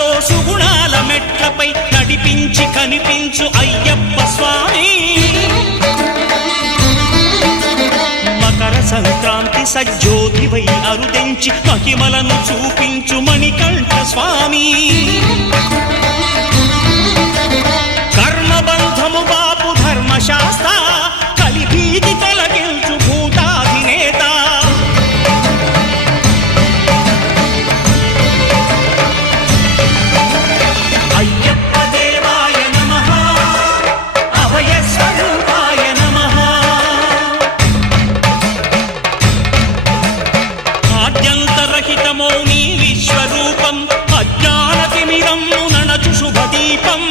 సుఖాలతో సుగుణాల మెట్లపై నడిపించి కనిపించు అయ్యప్ప స్వామి మకర సంక్రాంతి సజ్జోతివై అరుదెంచి మహిమలను చూపించు మణికంఠ స్వామి కర్మబంధము బాపు ధర్మశాస్త్ర కలిభీతి తొలగించు భూతాధినేత అయ్యప్ప దేవాయ నమః అభయ స్వరూపాయ నమః ఆద్యంతరహితమో నీ విశ్వరూపం అజ్ఞానతిమిరం నణచు శుభదీపం